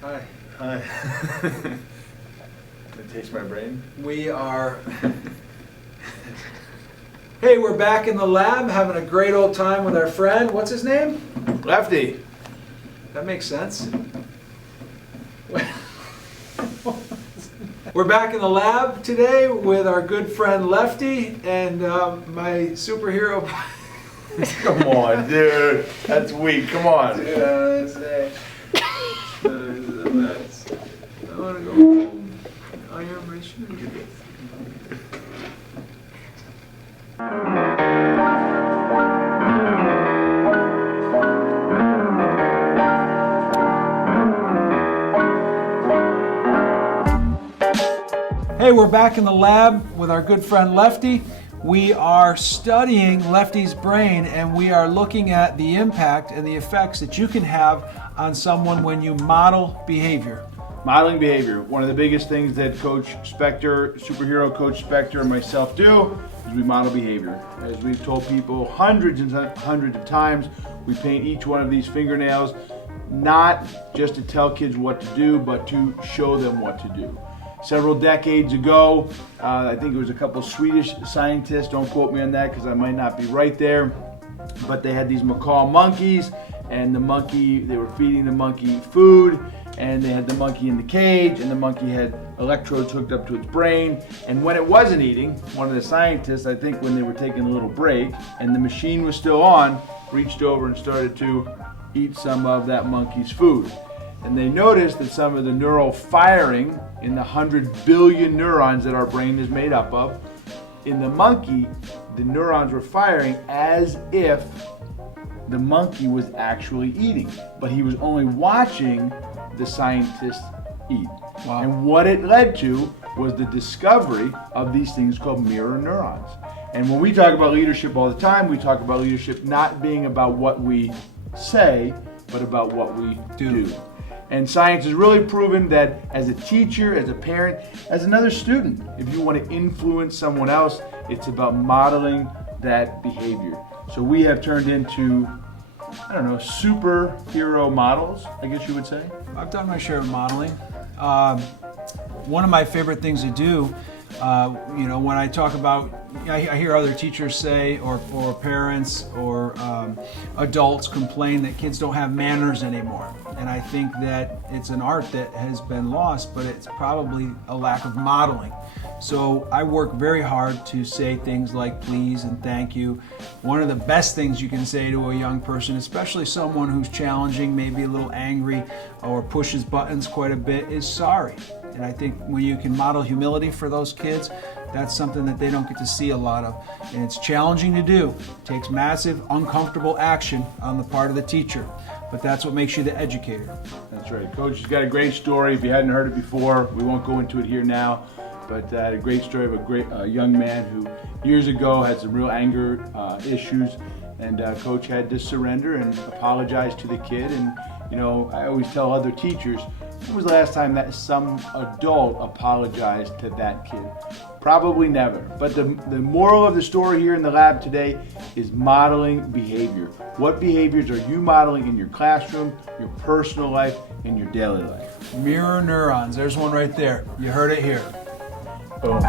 Hi. Hi. It takes my brain. We are... Hey, we're back in the lab having a great old time with our friend. What's his name? Lefty. That makes sense. We're back in the lab today with our good friend Lefty and my superhero. Come on, dude. That's weak. Come on. I want to go home. Iron my shoes. Hey, we're back in the lab with our good friend Lefty. We are studying Lefty's brain and we are looking at the impact and the effects that you can have on someone when you model behavior. Modeling behavior. One of the biggest things that Coach Spector, superhero Coach Spector, and myself do is we model behavior. As we've told people hundreds and hundreds of times, we paint each one of these fingernails not just to tell kids what to do, but to show them what to do. Several decades ago, I think it was a couple Swedish scientists, don't quote me on that because I might not be right there, but they had these macaw monkeys, and they were feeding the monkey food, and they had the monkey in the cage, and the monkey had electrodes hooked up to its brain, and when it wasn't eating, one of the scientists, I think when they were taking a little break, and the machine was still on, reached over and started to eat some of that monkey's food. And they noticed that some of the neural firing in the 100 billion neurons that our brain is made up of, in the monkey, the neurons were firing as if the monkey was actually eating, but he was only watching the scientists eat. Wow. And what it led to was the discovery of these things called mirror neurons. And when we talk about leadership all the time, we talk about leadership not being about what we say, but about what we do. And science has really proven that as a teacher, as a parent, as another student, if you want to influence someone else, it's about modeling that behavior. So we have turned into, I don't know, superhero models, I guess you would say. I've done my share of modeling. One of my favorite things to do, when I talk about, I hear other teachers say, or parents or adults complain that kids don't have manners anymore. And I think that it's an art that has been lost, but it's probably a lack of modeling. So I work very hard to say things like please and thank you. One of the best things you can say to a young person, especially someone who's challenging, maybe a little angry or pushes buttons quite a bit, is sorry. And I think when you can model humility for those kids, that's something that they don't get to see a lot of. And it's challenging to do. It takes massive, uncomfortable action on the part of the teacher. But that's what makes you the educator. That's right. Coach has got a great story. If you hadn't heard it before, we won't go into it here now. But had a great story of a young man who years ago had some real anger issues. And Coach had to surrender and apologize to the kid. And, I always tell other teachers, when was the last time that some adult apologized to that kid? Probably never. But the moral of the story here in the lab today is modeling behavior. What behaviors are you modeling in your classroom, your personal life, and your daily life? Mirror neurons. There's one right there. You heard it here. Boom.